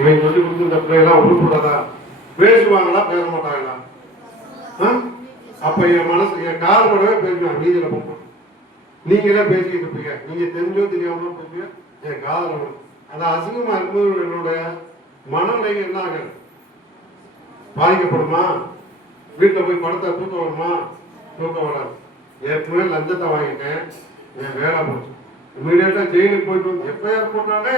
இவன் சொல்லி கொடுத்து இந்த பிள்ளைகளாம் உருப்படுறதா? பேசுவாங்களா பேச மாட்டாங்களா? அப்ப என் மனசு என் கால் படவே பேசுவேன். வீதியில போகணும் நீங்களே பேசிக்கிட்டு இருப்பீங்க, நீங்க தெரிஞ்சோ தெரியாமலோ பேசுவீங்க. என் காதல் அது அசிங்கமா இருக்கும்போது என்னுடைய மனநிலை என்ன ஆகுது? பாதிக்கப்படுமா? வீட்டில் போய் படத்தை தூக்கம் வருமா? தூக்கம் வராது. ஏற்கனவே லஞ்சத்தை வாங்கிட்டேன், என் வேலை போச்சு. இமீடியட்டா ஜெயிலுக்கு போயிட்டு வந்து எஃப்ஐஆர் போட்டாலே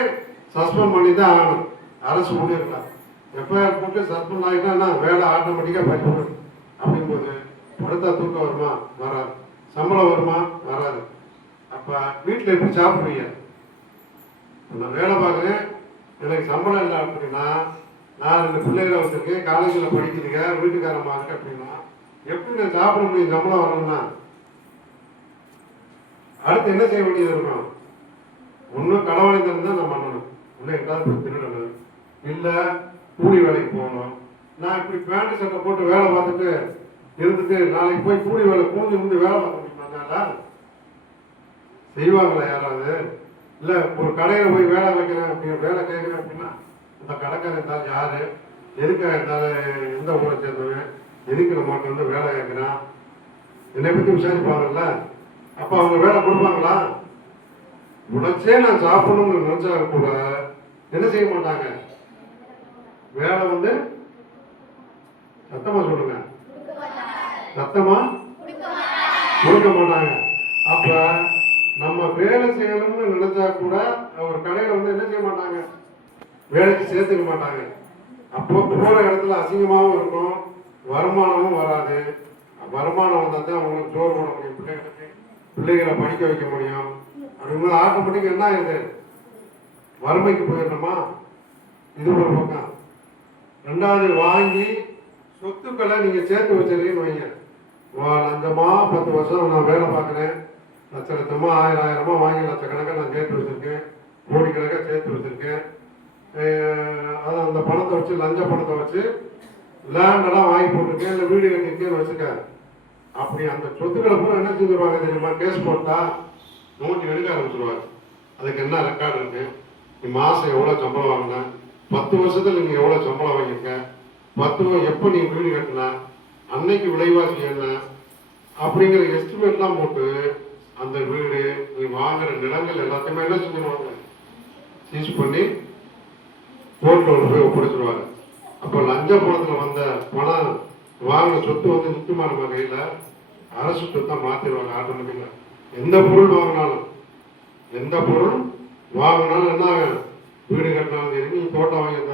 சஸ்பெண்ட் பண்ணி தான் ஆகணும். அரசு முடியிருக்கலாம். எஃப்ஐஆர் போட்டு சஸ்பெண்ட் ஆகிட்டா வேலை ஆட்டோமேட்டிக்காக பறிப்போம். அப்படிங்கும்போது படுத்தா தூக்கம் வருமா? வராது. சம்பளம் வருமா? வராது. அப்ப வீட்டில் எப்படி சாப்பிடுவீங்க? நான் வேலை பார்க்குறேன், எனக்கு சம்பளம் இல்லை அப்படின்னா, நான் 2 பிள்ளைகளை வச்சிருக்கேன், காலேஜில் படிக்கிறீங்க, வீட்டுக்காரமா இருக்கு அப்படின்னா எப்படி நான் சாப்பிட முடியும்? சம்பளம் வரணும்னா அடுத்து என்ன செய்ய வேண்டியது இருக்கும்? ஒன்றும் களவாணித்தனம் தான் நான் பண்ணணும், இன்னும் எட்டாவது போய் திருடணும், இல்லை கூலி வேலைக்கு போகணும். நான் இப்படி பேண்ட் சட்டை போட்டு வேலை பார்த்துட்டு இருந்துட்டு நாளைக்கு போய் கூலி வேலை கூலி இருந்து வேலை பார்க்க முடியுமா? செய்வாங்களா யாராவது? இல்லை ஒரு கடையில் போய் வேலை வைக்கிறேன் அப்படின்னு வேலை கேட்குறேன் அப்படின்னா அந்த கடைக்காரர் இருந்தாலும் யாரு, எதுக்காக இருந்தாலும் எந்த ஊரை சேர்ந்தவன், எதுக்கு நம்மகிட்ட வந்து வேலை கேட்குறான், என்னை பற்றி விசாரிப்பாங்கல்ல. அப்போ அவங்க வேலை கொடுப்பாங்களா? உழைச்சே நான் சாப்பிடணும்னு நினைச்சா கூட என்ன செய்ய மாட்டாங்க? வேலை வந்து சத்தமா சொல்லுங்க, சத்தமா கொடுக்க மாட்டாங்க. அப்ப நம்ம வேலை செய்யணும்னு நினைச்சா கூட ஒரு கடையில வந்து என்ன செய்ய மாட்டாங்க? வேலைக்கு சேர்த்துக்க மாட்டாங்க. அப்போ போற இடத்துல அசிங்கமாகவும் இருக்கும், வருமானமும் வராது. வருமானம் வந்தால் தான் அவங்களுக்கு சோறு போட முடியும், பிள்ளைகளை படிக்க வைக்க முடியும். அப்படிங்கும்போது ஆட்டோமேட்டிக் என்ன ஆகுது? வறுமைக்கு போயிடணுமா? இது ஒரு பக்கம். 2வது, வாங்கி சொத்துக்களை நீங்க சேர்த்து வச்சிருக்கீங்கன்னு வைங்க. லஞ்சமா 10 வருஷம் நான் வேலை பார்க்குறேன், லட்சமா 1000 வாங்கி லட்சக்கணக்காக நான் சேர்த்து வச்சிருக்கேன், கோடிக்கணக்காக சேர்த்து வச்சிருக்கேன். அந்த பணத்தை வச்சு, லஞ்ச பணத்தை வச்சு லேண்டெல்லாம் வாங்கி போட்டிருக்கேன், இல்லை வீடு கட்டிருக்கேன்னு வச்சுருக்காரு. அப்படி அந்த சொத்துக்களை பூரா என்ன செஞ்சுருவாங்க தெரியுமா? கேஸ் போட்டா நோட்டி எடுக்க ஆரம்பிச்சிருவாங்க. அதுக்கு என்ன ரெக்கார்டு இருக்கு, நீ மாதம் எவ்வளோ சம்பளம் வாங்கின, 10 வருஷத்துல நீங்கள் எவ்வளோ சம்பளம் வாங்கியிருக்க, 10 எப்போ நீ வீடு கட்டின, அன்னைக்கு விலைவாசி என்ன, அப்படிங்கிற எஸ்டிமேட்லாம் போட்டு அந்த வீடு, நீ வாங்குற நிலங்கள் எல்லாத்தையுமே என்ன செஞ்சிருவாங்க? சீஸ் பண்ணி கோர்ட்டில் போய் ஒப்படைச்சிருவாங்க. அப்போ லஞ்ச பணத்தில் வந்த பணம் வாங்கின சொத்து வந்து நிச்சயமா நம்ம கையில் அரசு சொத்தை மாற்றிடுவாங்க ஆட்டோமேட்டிக்காக. எந்த பொருள் வாங்கினாலும் என்ன ஆகும்? வீடு கட்டினாலும் சரி, நீ தோட்டம் வாங்கியிருந்தாலும்